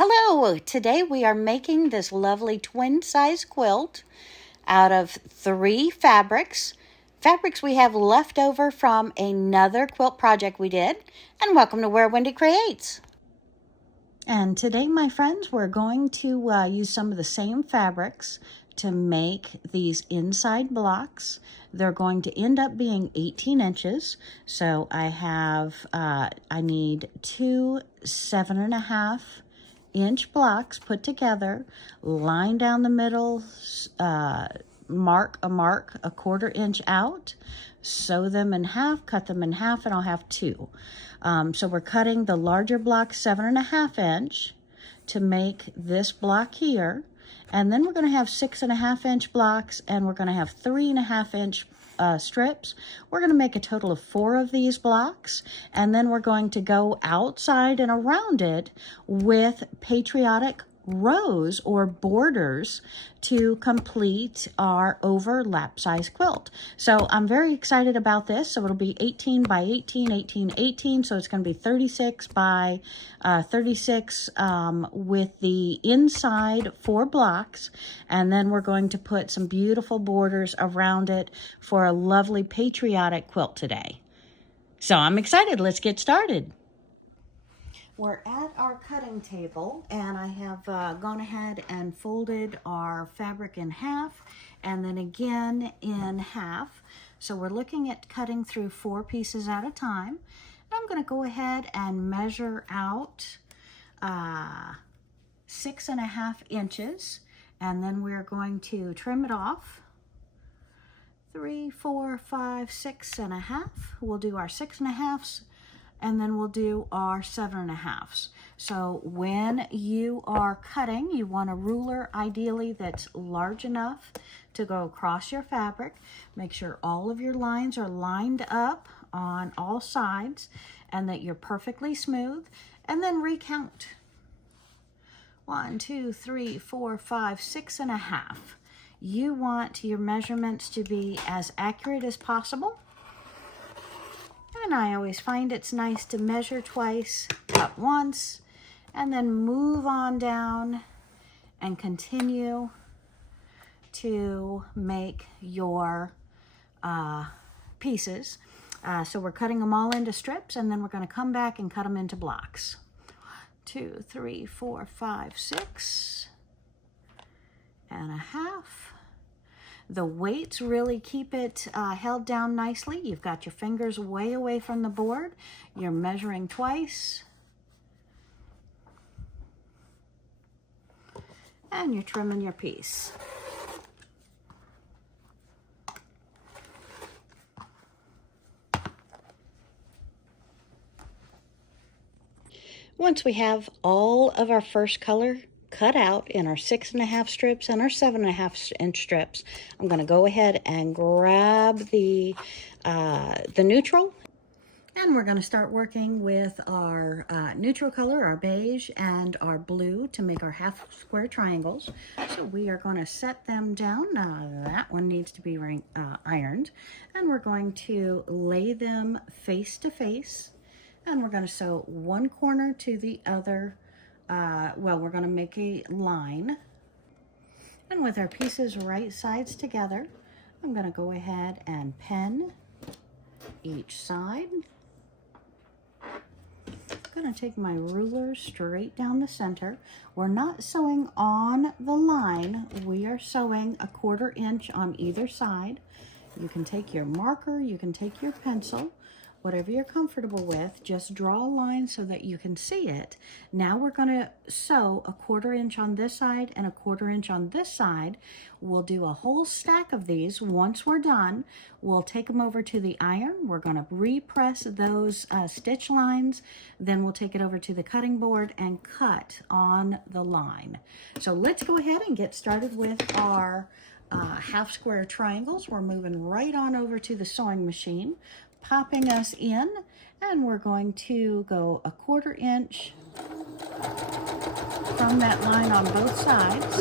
Hello, today we are making this lovely twin size quilt out of 3 fabrics we have left over from another quilt project we did. And welcome to Where Wendy Creates. And today, my friends, we're going to use some of the same fabrics to make these inside blocks. They're going to end up being 18 inches. So I need 2 7.5-inch blocks put together, line down the middle, mark a 1/4 inch out, sew them in half, cut them in half, and I'll have 2. So we're cutting the larger block 7.5-inch to make this block here, and then we're going to have 6.5-inch blocks, and we're going to have 3.5-inch strips. We're going to make a total of 4 of these blocks, and then we're going to go outside and around it with patriotic rows or borders to complete our overlap size quilt. So I'm very excited about this. So it'll be 18 by 18, 18, 18. So it's going to be 36 by 36 with the inside 4 blocks. And then we're going to put some beautiful borders around it for a lovely patriotic quilt today. So I'm excited. Let's get started. We're at our cutting table, and I have gone ahead and folded our fabric in half and then again in half. So we're looking at cutting through 4 pieces at a time. I'm going to go ahead and measure out 6.5 inches, and then we're going to trim it off. 3, 4, 5, 6.5. We'll do our 6.5s. And then we'll do our 7.5s. So when you are cutting, you want a ruler ideally that's large enough to go across your fabric. Make sure all of your lines are lined up on all sides and that you're perfectly smooth. And then recount. 1, 2, 3, 4, 5, 6.5. You want your measurements to be as accurate as possible. And I always find it's nice to measure twice, cut once, and then move on down and continue to make your pieces. So we're cutting them all into strips, and then we're going to come back and cut them into blocks. 2, 3, 4, 5, 6.5. The weights really keep it held down nicely. You've got your fingers way away from the board. You're measuring twice. And you're trimming your piece. Once we have all of our first color cut out in our 6.5 strips and our 7.5-inch strips, I'm going to go ahead and grab the neutral, and we're going to start working with our neutral color, our beige, and our blue to make our half square triangles. So we are going to set them down. That one needs to be ironed, and we're going to lay them face to face, and we're going to sew one corner to the other. We're going to make a line, and with our pieces right sides together, I'm going to go ahead and pin each side. I'm going to take my ruler straight down the center. We're not sewing on the line. We are sewing 1/4 inch on either side. You can take your marker, you can take your pencil, whatever you're comfortable with. Just draw a line so that you can see it. Now we're going to sew 1/4 inch on this side and 1/4 inch on this side. We'll do a whole stack of these. Once we're done, we'll take them over to the iron. We're going to repress those stitch lines. Then we'll take it over to the cutting board and cut on the line. So let's go ahead and get started with our half square triangles. We're moving right on over to the sewing machine, popping us in, and we're going to go 1/4 inch from that line on both sides.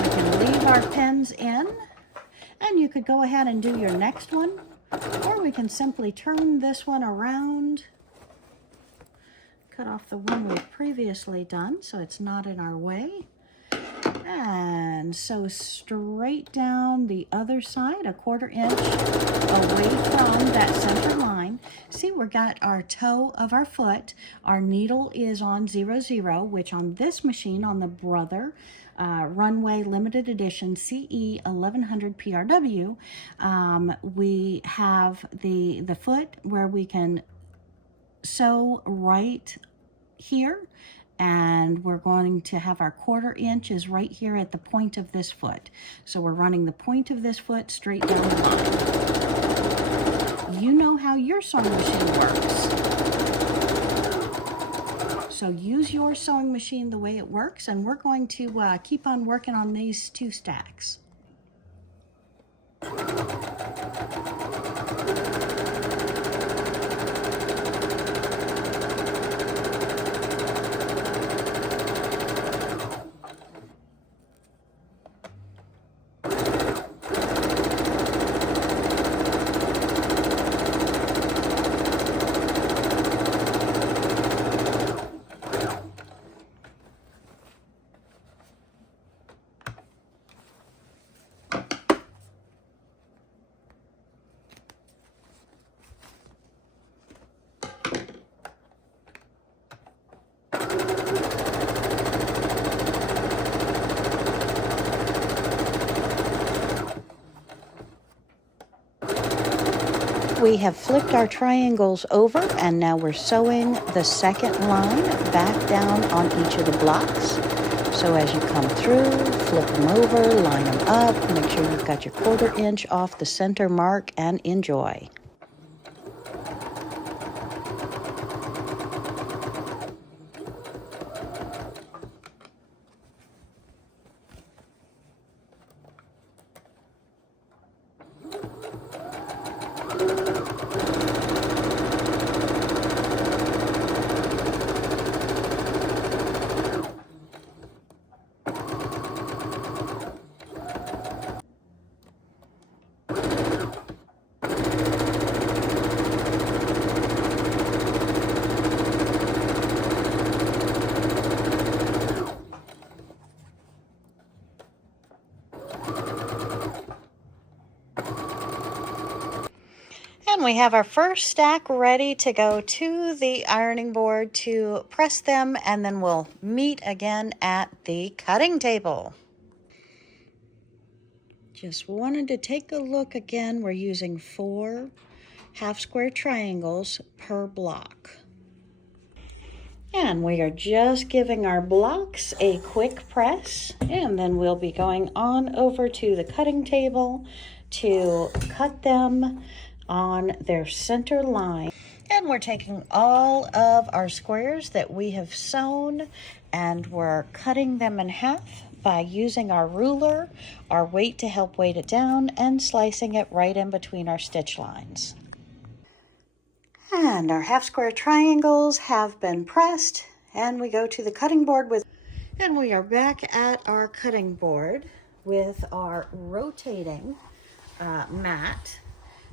We can leave our pins in, and you could go ahead and do your next one, or we we can simply turn this one around, cut off the one we've previously done so it's not in our way, and sew straight down the other side, a 1/4 inch away from that center line. See, we've got our toe of our foot. Our needle is on 0, which on this machine, on the Brother Runway Limited Edition CE 1100 PRW, we have the foot where we can sew right here, and we're going to have our 1/4 inch is right here at the point of this foot. So we're running the point of this foot straight down the line. You know how your sewing machine works. So use your sewing machine the way it works, and we're going to keep on working on these 2 stacks. We have flipped our triangles over, and now we're sewing the second line back down on each of the blocks. So as you come through, flip them over, line them up, make sure you've got your 1/4 inch off the center mark, and enjoy. And we have our first stack ready to go to the ironing board to press them, and then we'll meet again at the cutting table. Just wanted to take a look again. We're using 4 half square triangles per block. And we are just giving our blocks a quick press, and then we'll be going on over to the cutting table to cut them on their center line. And we're taking all of our squares that we have sewn, and we're cutting them in half by using our ruler, our weight to help weight it down, and slicing it right in between our stitch lines. And our half square triangles have been pressed, and we go to the cutting board with, and we are back at our cutting board with our rotating mat,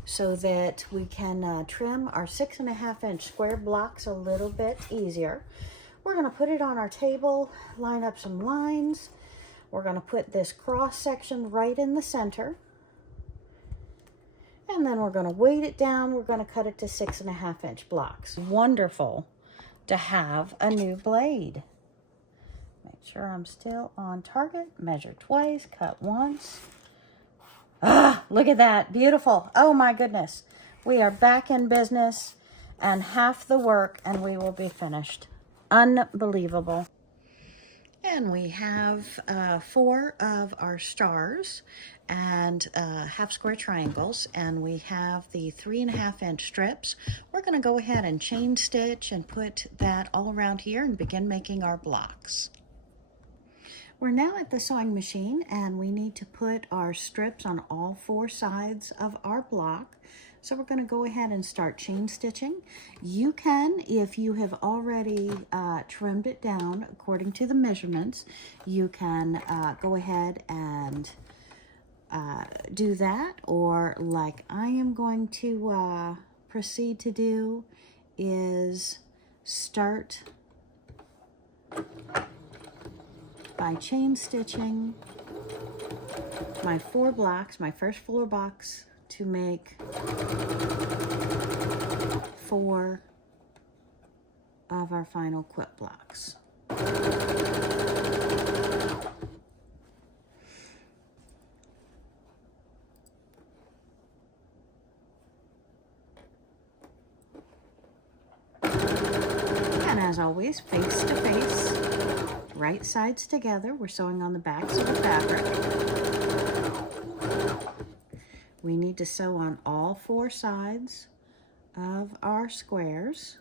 so that we can trim our 6.5 inch square blocks a little bit easier. We're going to put it on our table, line up some lines. We're going to put this cross section right in the center. And then we're going to weight it down. We're going to cut it to 6.5 inch blocks. Wonderful to have a new blade. Make sure I'm still on target. Measure twice, cut once. Ah, look at that. Beautiful. Oh my goodness. We are back in business, and half the work and we will be finished. Unbelievable. And we have 4 of our stars and half square triangles, and we have the 3.5 inch strips. We're going to go ahead and chain stitch and put that all around here and begin making our blocks. We're now at the sewing machine, and we need to put our strips on all 4 sides of our block. So we're going to go ahead and start chain stitching. You can, if you have already trimmed it down according to the measurements, you can go ahead and do that, or like I am going to proceed to do, is start by chain stitching my 4 blocks, my first 4 blocks, to make 4 of our final quilt blocks. And as always, face to face, right sides together. We're sewing on the backs of the fabric. We need to sew on all 4 sides of our squares.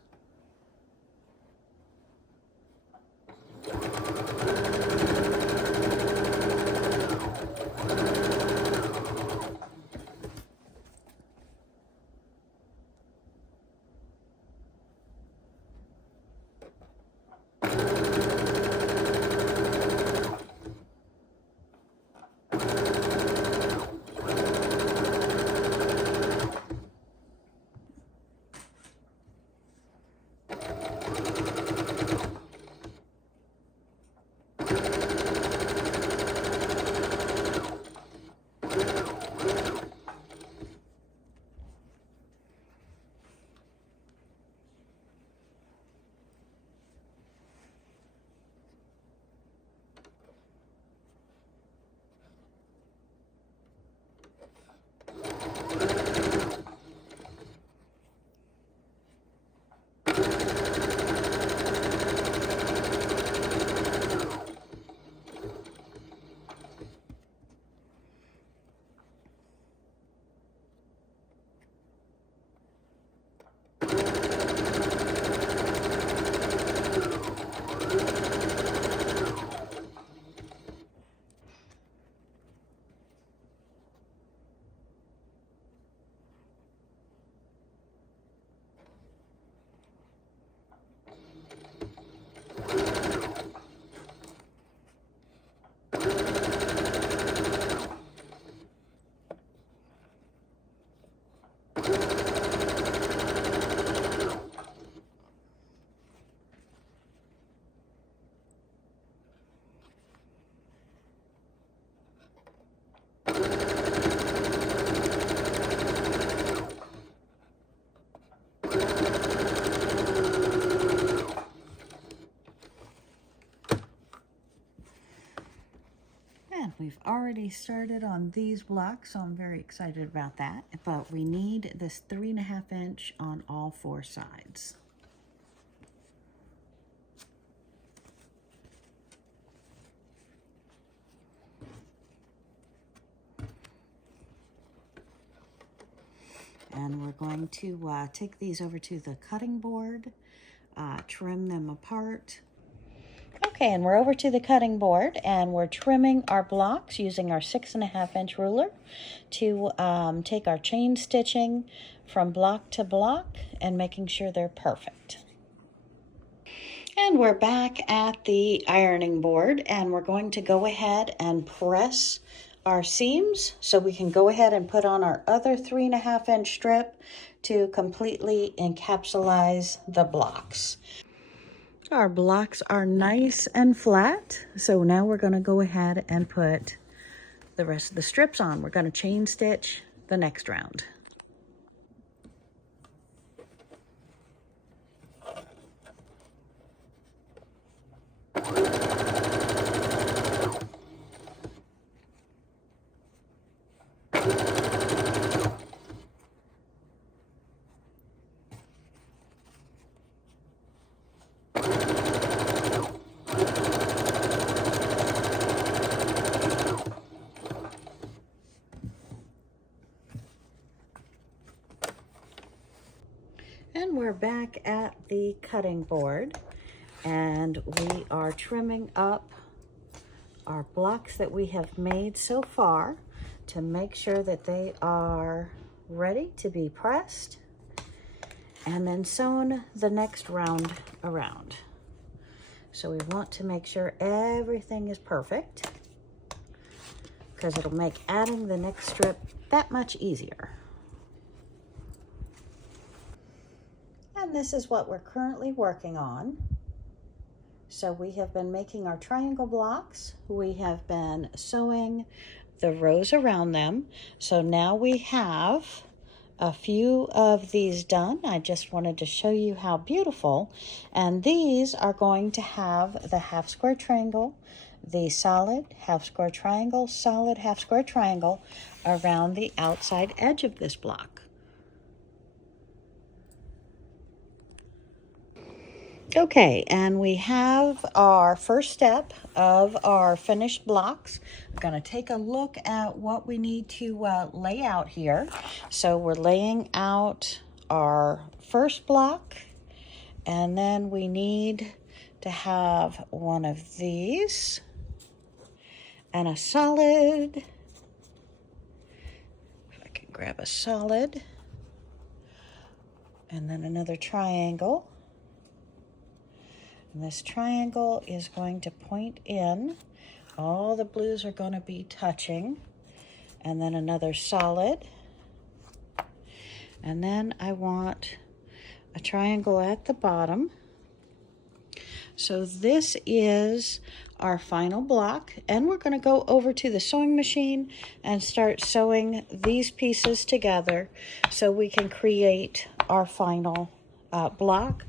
We've already started on these blocks, so I'm very excited about that. But we need this 3.5 inch on all 4 sides. And we're going to take these over to the cutting board, trim them apart. Okay, and we're over to the cutting board, and we're trimming our blocks using our 6.5 inch ruler to take our chain stitching from block to block and making sure they're perfect. And we're back at the ironing board, and we're going to go ahead and press our seams so we can go ahead and put on our other 3.5 inch strip to completely encapsulate the blocks. Our blocks are nice and flat, so now we're going to go ahead and put the rest of the strips on. We're going to chain stitch the next round. And we're back at the cutting board, and we are trimming up our blocks that we have made so far to make sure that they are ready to be pressed and then sewn the next round around. So we want to make sure everything is perfect, because it'll make adding the next strip that much easier. And this is what we're currently working on. So we have been making our triangle blocks. We have been sewing the rows around them. So now we have a few of these done. I just wanted to show you how beautiful. And these are going to have the half square triangle, the solid half square triangle, solid half square triangle around the outside edge of this block. Okay, and we have our first step of our finished blocks. I'm going to take a look at what we need to lay out here. So we're laying out our first block, and then we need to have one of these and a solid. If I can grab a solid, and then another triangle. And this triangle is going to point in. All the blues are going to be touching. And then another solid. And then I want a triangle at the bottom. So this is our final block. And we're going to go over to the sewing machine and start sewing these pieces together so we can create our final block.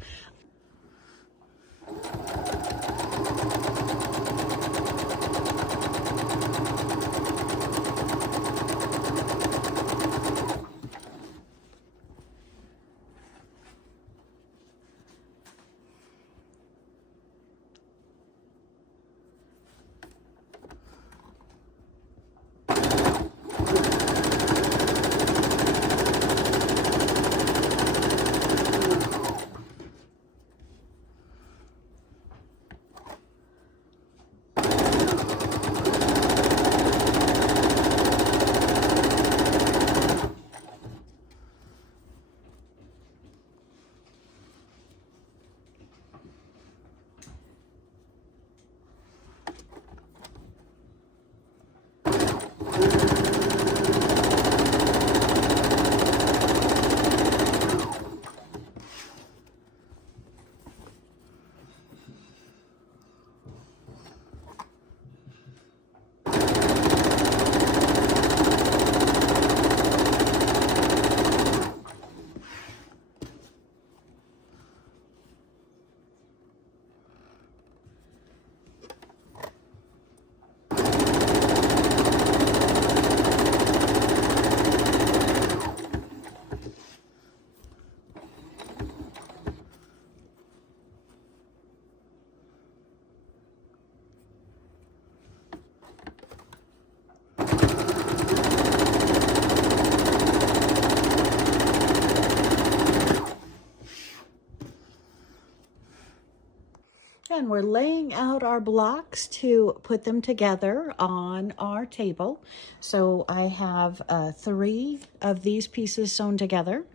And we're laying out our blocks to put them together on our table. So I have 3 of these pieces sewn together.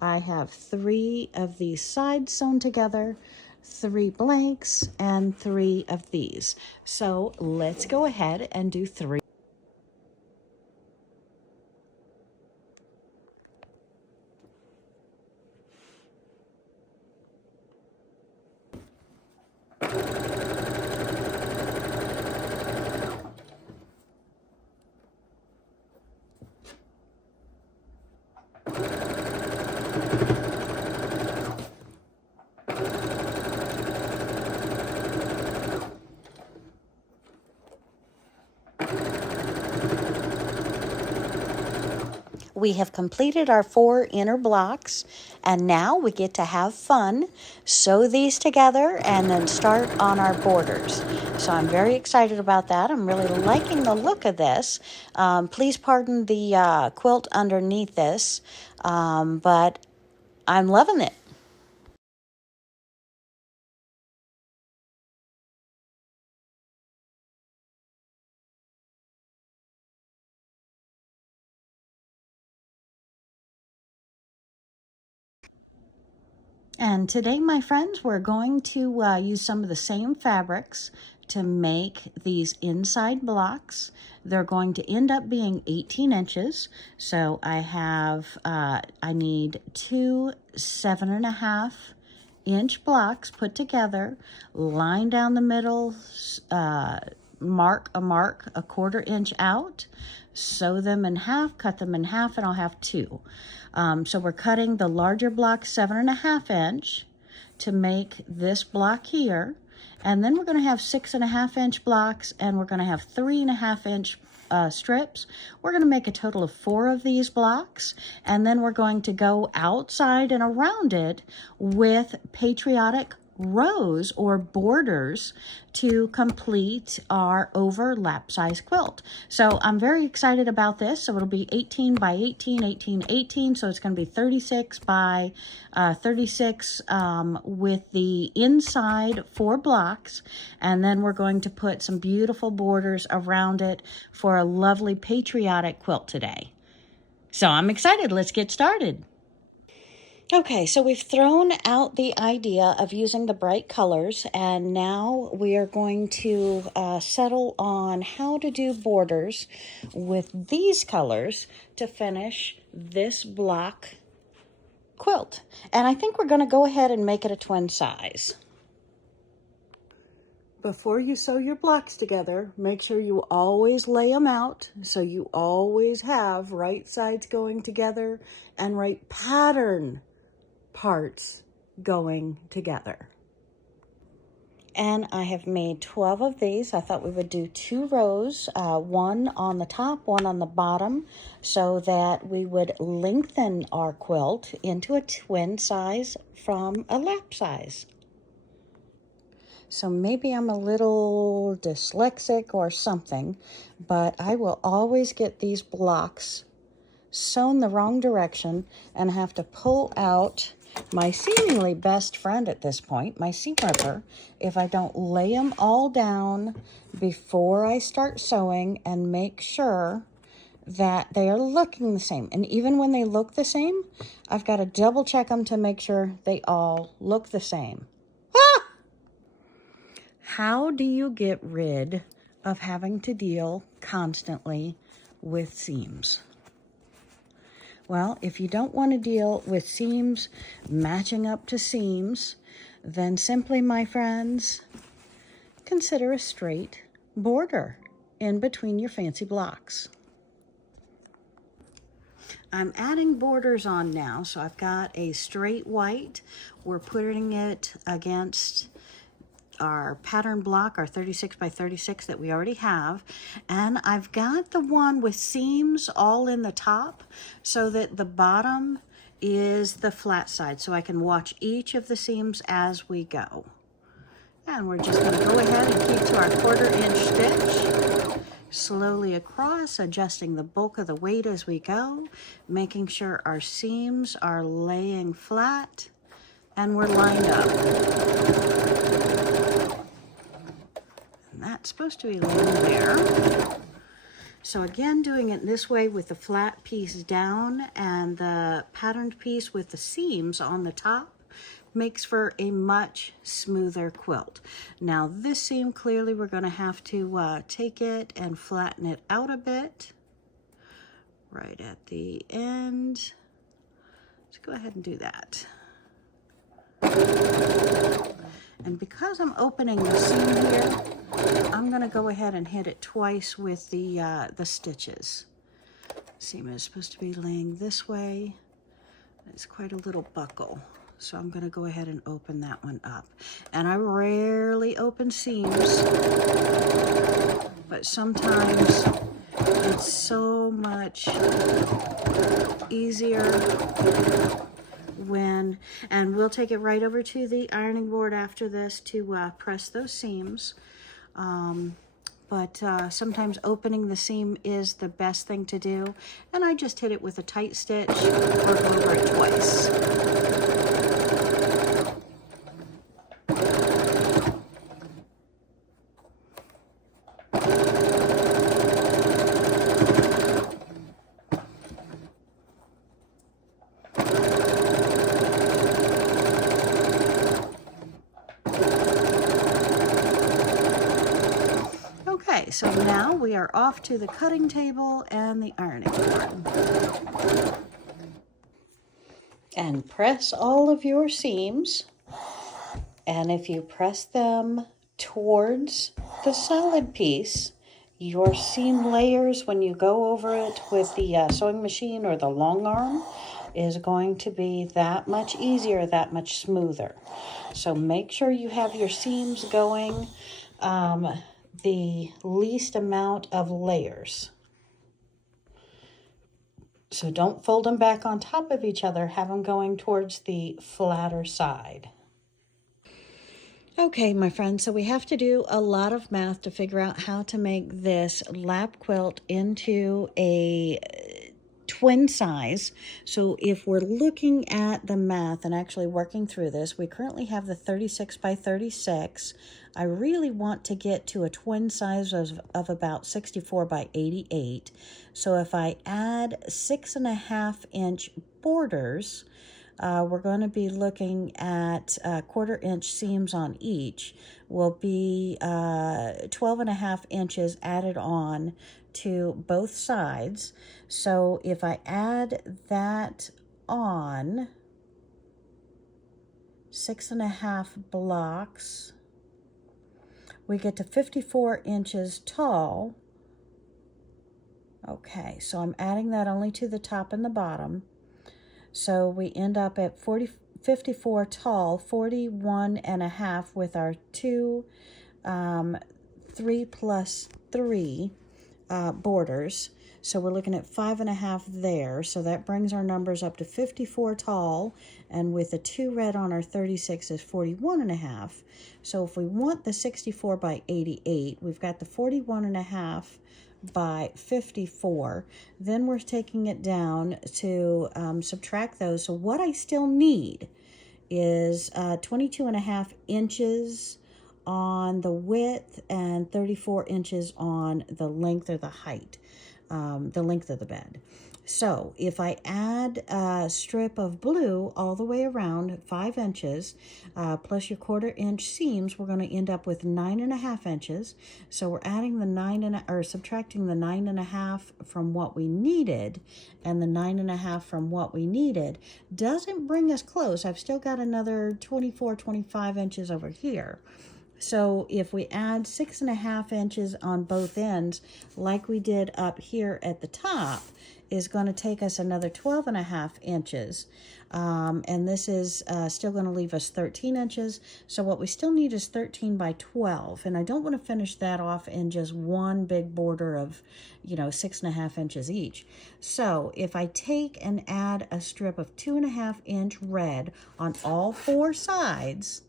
I have 3 of these sides sewn together, 3 blanks, and 3 of these. So let's go ahead and do 3. We have completed our 4 inner blocks, and now we get to have fun, sew these together, and then start on our borders. So I'm very excited about that. I'm really liking the look of this. Please pardon the quilt underneath this, but I'm loving it. And today, my friends, we're going to use some of the same fabrics to make these inside blocks. They're going to end up being 18 inches. So I have, I need two 7.5-inch blocks put together, line down the middle, mark a 1/4 inch out, sew them in half, cut them in half, and I'll have two. So we're cutting the larger block 7.5 inch to make this block here. And then we're going to have 6.5-inch blocks, and we're going to have 3.5-inch strips. We're going to make a total of 4 of these blocks, and then we're going to go outside and around it with patriotic rows or borders to complete our overlap size quilt. So I'm very excited about this. So it'll be 18 by 18, 18, 18. So it's going to be 36 by 36 with the inside 4 blocks. And then we're going to put some beautiful borders around it for a lovely patriotic quilt today. So I'm excited. Let's get started. Okay, so we've thrown out the idea of using the bright colors, and now we are going to settle on how to do borders with these colors to finish this block quilt. And I think we're going to go ahead and make it a twin size. Before you sew your blocks together, make sure you always lay them out so you always have right sides going together and right pattern parts going together. And I have made 12 of these. I thought we would do 2 rows, one on the top, one on the bottom, so that we would lengthen our quilt into a twin size from a lap size. So maybe I'm a little dyslexic or something, but I will always get these blocks sewn the wrong direction and have to pull out my seemingly best friend at this point, my seam ripper, if I don't lay them all down before I start sewing and make sure that they are looking the same. And even when they look the same, I've got to double check them to make sure they all look the same. Ah! How do you get rid of having to deal constantly with seams? Well, if you don't want to deal with seams matching up to seams, then simply, my friends, consider a straight border in between your fancy blocks. I'm adding borders on now, so I've got a straight white. We're putting it against our pattern block, our 36 by 36 that we already have, and I've got the one with seams all in the top so that the bottom is the flat side, so I can watch each of the seams as we go. And we're just going to go ahead and keep to our 1/4 inch stitch, slowly across, adjusting the bulk of the weight as we go, making sure our seams are laying flat and we're lined up. That's supposed to be laying there. So again, doing it this way with the flat piece down and the patterned piece with the seams on the top makes for a much smoother quilt. Now this seam, clearly we're going to have to take it and flatten it out a bit right at the end. Let's go ahead and do that. And because I'm opening the seam here, I'm going to go ahead and hit it twice with the stitches. Seam is supposed to be laying this way. It's quite a little buckle, so I'm going to go ahead and open that one up. And I rarely open seams, but sometimes it's so much easier and we'll take it right over to the ironing board after this to press those seams. But sometimes opening the seam is the best thing to do, and I just hit it with a tight stitch or go over it twice. so now we are off to the cutting table and the ironing board. And press all of your seams. And if you press them towards the solid piece, your seam layers, when you go over it with the sewing machine or the long arm, is going to be that much easier, that much smoother. So make sure you have your seams going the least amount of layers. So don't fold them back on top of each other, have them going towards the flatter side. Okay, my friends, so we have to do a lot of math to figure out how to make this lap quilt into a twin size. So if we're looking at the math and actually working through this, we currently have the 36 by 36. I really want to get to a twin size of about 64 by 88. So if I add 6.5 inch borders, we're going to be looking at 1/4 inch seams on each. Will be 12.5 inches added on to both sides. So if I add that on 6.5 blocks, we get to 54 inches tall. Okay, so I'm adding that only to the top and the bottom. So we end up at 54 tall, 41.5 with our two 3 plus 3 borders. So we're looking at 5.5 there. So that brings our numbers up to 54 tall, and with the 2 red on our 36 is 41.5. So if we want the 64 by 88, we've got the 41.5 by 54. Then we're taking it down to subtract those. So what I still need is 22.5 inches on the width and 34 inches on the length or the height, the length of the bed. So if I add a strip of blue all the way around 5 inches, plus your 1/4 inch seams, we're going to end up with 9.5 inches. So we're adding the subtracting the 9.5 from what we needed, and the 9.5 from what we needed doesn't bring us close. I've still got another 24, 25 inches over here. So if we add 6.5 inches on both ends, like we did up here at the top, is going to take us another 12.5 inches. And this is still going to leave us 13 inches. So what we still need is 13 by 12. And I don't want to finish that off in just one big border of, 6.5 inches each. So if I take and add a strip of 2.5 inch red on all 4 sides,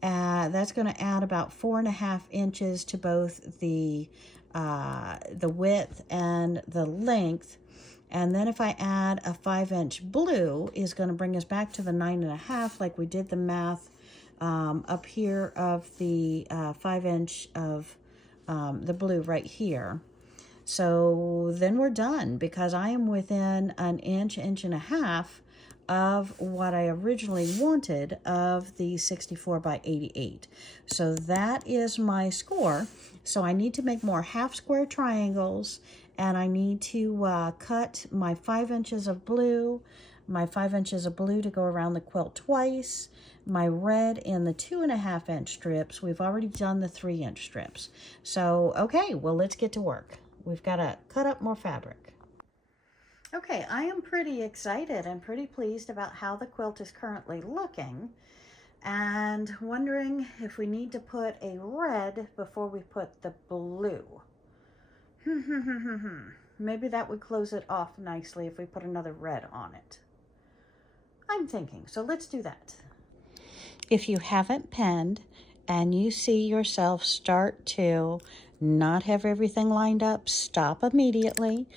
that's going to add about 4.5 inches to both the width and the length. And then if I add a 5 inch blue, is going to bring us back to the 9.5, like we did the math up here of the 5 inch of the blue right here. So then we're done, because I am within an inch, inch and a half of what I originally wanted of the 64 by 88. So that is my score. So I need to make more half square triangles, and I need to cut my 5 inches of blue, to go around the quilt twice, my red in the 2.5 inch strips. We've already done the 3 inch strips. So, okay, well, let's get to work. We've got to cut up more fabric. Okay, I am pretty excited and pretty pleased about how the quilt is currently looking, and wondering if we need to put a red before we put the blue. Maybe that would close it off nicely if we put another red on it. I'm thinking, so let's do that. If you haven't penned and you see yourself start to not have everything lined up, stop immediately,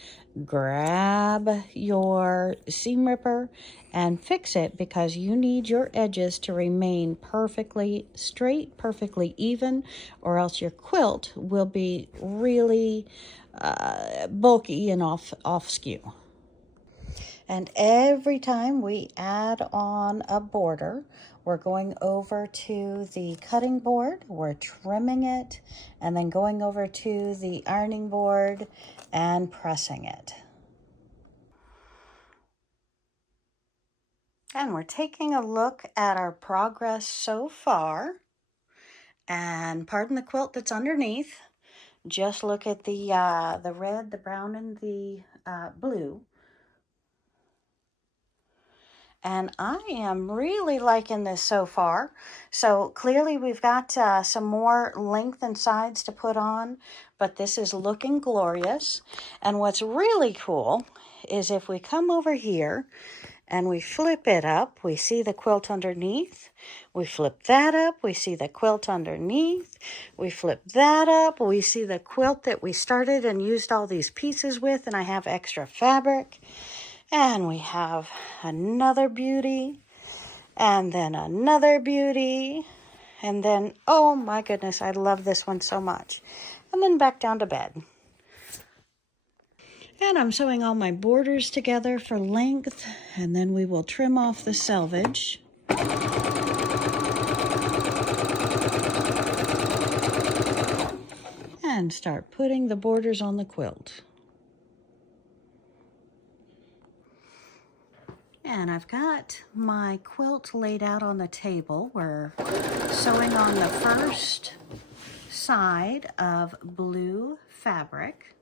grab your seam ripper and fix it, because you need your edges to remain perfectly straight, perfectly even, or else your quilt will be really bulky and off skew. And every time we add on a border, We're going over to the cutting board, we're trimming it, and then going over to the ironing board and pressing it. And we're taking a look at our progress so far. And pardon the quilt that's underneath. Just look at the red, the brown, and the blue. And I am really liking this so far. So clearly we've got some more length and sides to put on, but this is looking glorious. And what's really cool is if we come over here and we flip it up, we see the quilt underneath. We flip that up, we see the quilt underneath. We flip that up, we see the quilt that we started and used all these pieces with, and I have extra fabric. And we have another beauty, and then another beauty, and then, oh my goodness, I love this one so much. And then back down to bed. And I'm sewing all my borders together for length, and then we will trim off the selvage. And start putting the borders on the quilt. And I've got my quilt laid out on the table. We're sewing on the first side of blue fabric.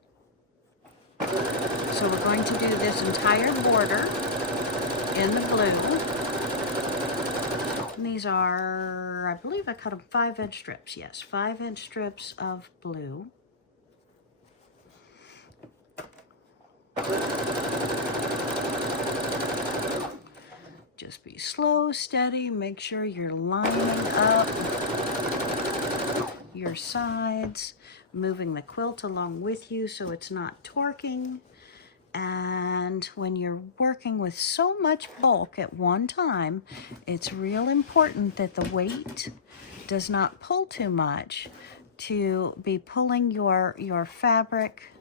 So we're going to do this entire border in the blue. And these are, I believe I cut them 5-inch strips. Yes, 5-inch strips of blue. Just be slow, steady, make sure you're lining up your sides, moving the quilt along with you so it's not torquing. And when you're working with so much bulk at one time, it's real important that the weight does not pull too much to be pulling your fabric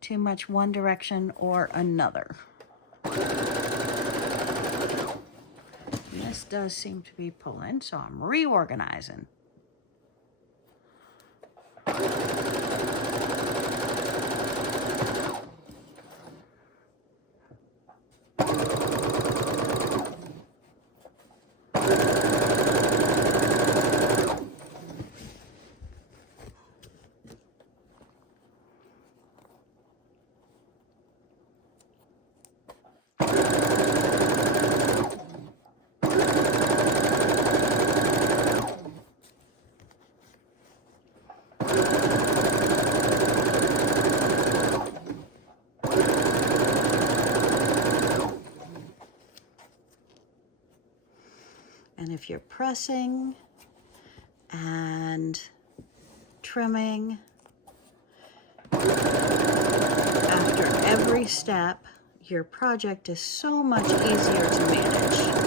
too much one direction or another. This does seem to be pulling, so I'm reorganizing. And if you're pressing and trimming after every step, your project is so much easier to manage.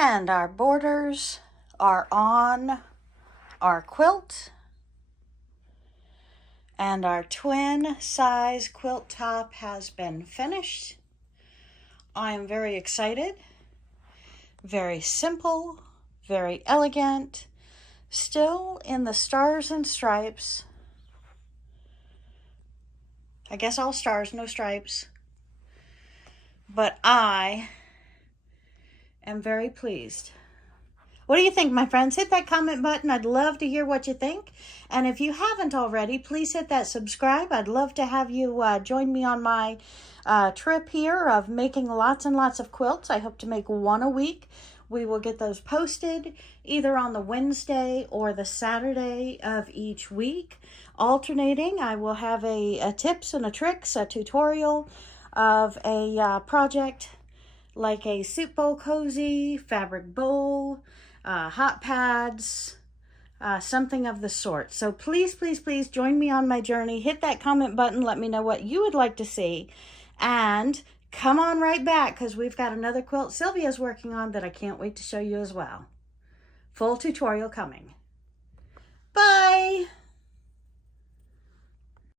And our borders are on our quilt, and our twin size quilt top has been finished. I am very excited, very simple, very elegant, still in the stars and stripes. I guess all stars, no stripes. But I am very pleased. What do you think, my friends? Hit that comment button. I'd love to hear what you think. And if you haven't already, please hit that subscribe. I'd love to have you join me on my trip here of making lots and lots of quilts. I hope to make one a week. We will get those posted either on the Wednesday or the Saturday of each week. Alternating, I will have a tips and a tricks, a tutorial of a project like a soup bowl cozy, fabric bowl, hot pads, something of the sort. So please, please, please join me on my journey. Hit that comment button. Let me know what you would like to see. And come on right back because we've got another quilt Sylvia's working on that I can't wait to show you as well. Full tutorial coming. Bye.